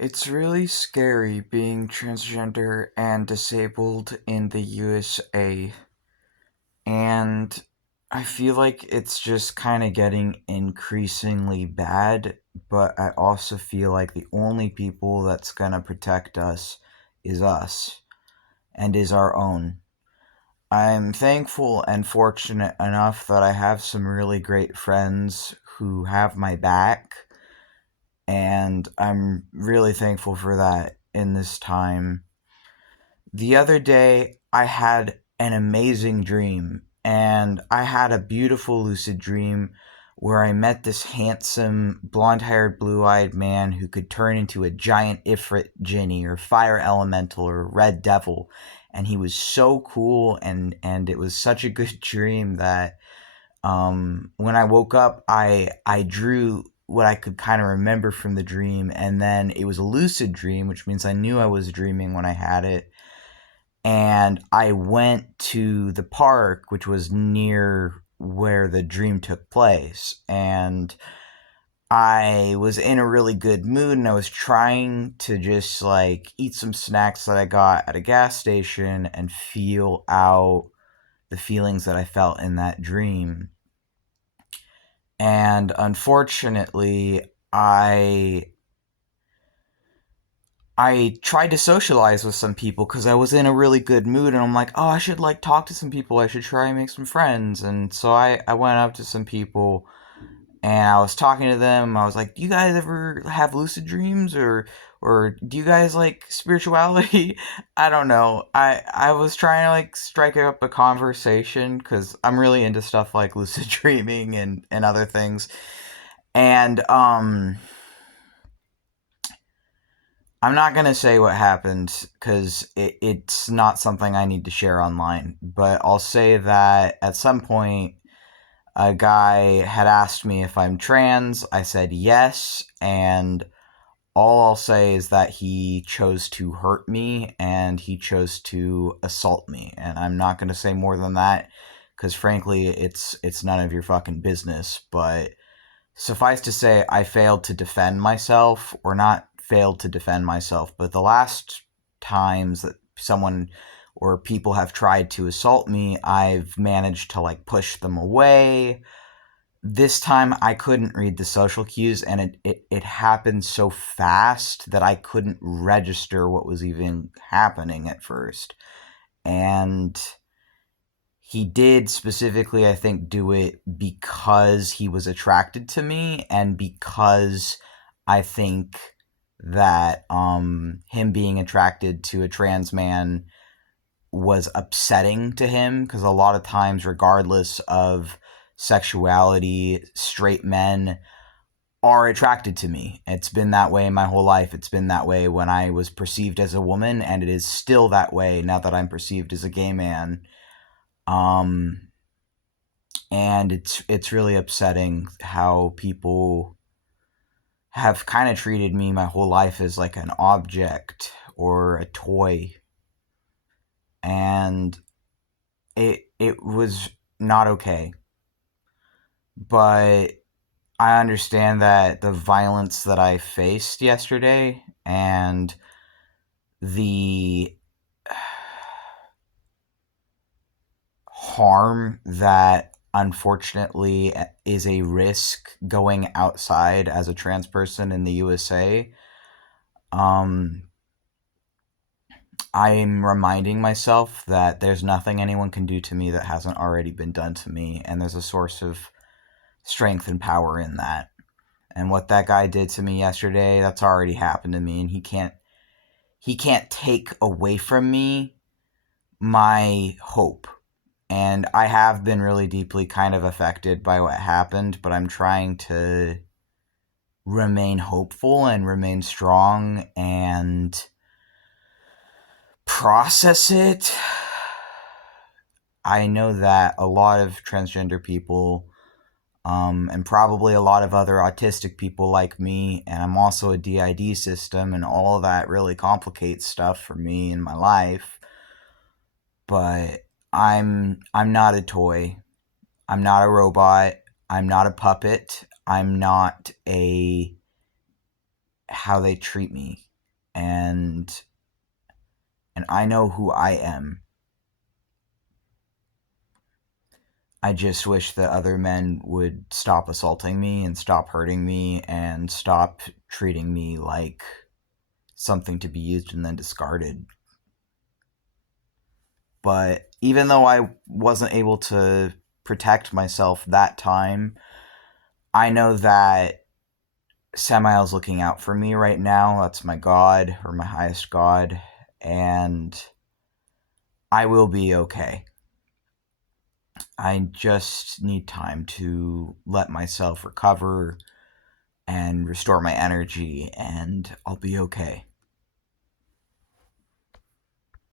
It's really scary being transgender and disabled in the USA, and I feel like it's just kind of getting increasingly bad, but I also feel like the only people that's gonna protect us and is our own. I'm thankful and fortunate enough that I have some really great friends who have my back, and I'm really thankful for that in this time. The other day, I had an amazing dream, and I had a beautiful lucid dream where I met this handsome, blonde haired, blue eyed man who could turn into a giant Ifrit Jinni or fire elemental or red devil. And he was so cool, and it was such a good dream that when I woke up, I drew what I could kind of remember from the dream, and then it was a lucid dream, which means I knew I was dreaming when I had it. And I went to the park, which was near where the dream took place, and I was in a really good mood, and I was trying to just like eat some snacks that I got at a gas station and feel out the feelings that I felt in that dream. And unfortunately, I tried to socialize with some people because I was in a really good mood, and I'm like, oh, I should like talk to some people. I should try and make some friends. And so I went up to some people and I was talking to them. I was like, do you guys ever have lucid dreams, or do you guys like spirituality? I don't know. I was trying to like strike up a conversation because I'm really into stuff like lucid dreaming and other things. And I'm not gonna say what happened because it's not something I need to share online. But I'll say that at some point, a guy had asked me if I'm trans. I said yes, and all I'll say is that he chose to hurt me and he chose to assault me, and I'm not gonna say more than that because frankly, it's none of your fucking business. But suffice to say, I failed to defend myself, or not failed to defend myself, but the last times that someone or people have tried to assault me, I've managed to like push them away. This time I couldn't read the social cues, and it happened so fast that I couldn't register what was even happening at first. And he did specifically, I think, do it because he was attracted to me, and because I think that him being attracted to a trans man was upsetting to him, because a lot of times, regardless of sexuality, straight men are attracted to me. It's been that way my whole life. It's been that way when I was perceived as a woman, and it is still that way now that I'm perceived as a gay man. Um, and it's really upsetting how people have kind of treated me my whole life as like an object or a toy, and it was not okay. But I understand that the violence that I faced yesterday and the harm that unfortunately is a risk going outside as a trans person in the USA. Um, I'm reminding myself that there's nothing anyone can do to me that hasn't already been done to me, and there's a source of strength and power in that. And what that guy did to me yesterday, that's already happened to me, and he can't take away from me my hope. And I have been really deeply kind of affected by what happened, but I'm trying to remain hopeful and remain strong and process it. I know that a lot of transgender people, and probably a lot of other autistic people like me, and I'm also a DID system, and all of that really complicates stuff for me in my life. But I'm not a toy. I'm not a robot. I'm not a puppet. I'm not a how they treat me, and I know who I am. I just wish that other men would stop assaulting me and stop hurting me and stop treating me like something to be used and then discarded. But even though I wasn't able to protect myself that time, I know that Samael's looking out for me right now. That's my god, or my highest god, and I will be okay. I just need time to let myself recover and restore my energy, and I'll be okay.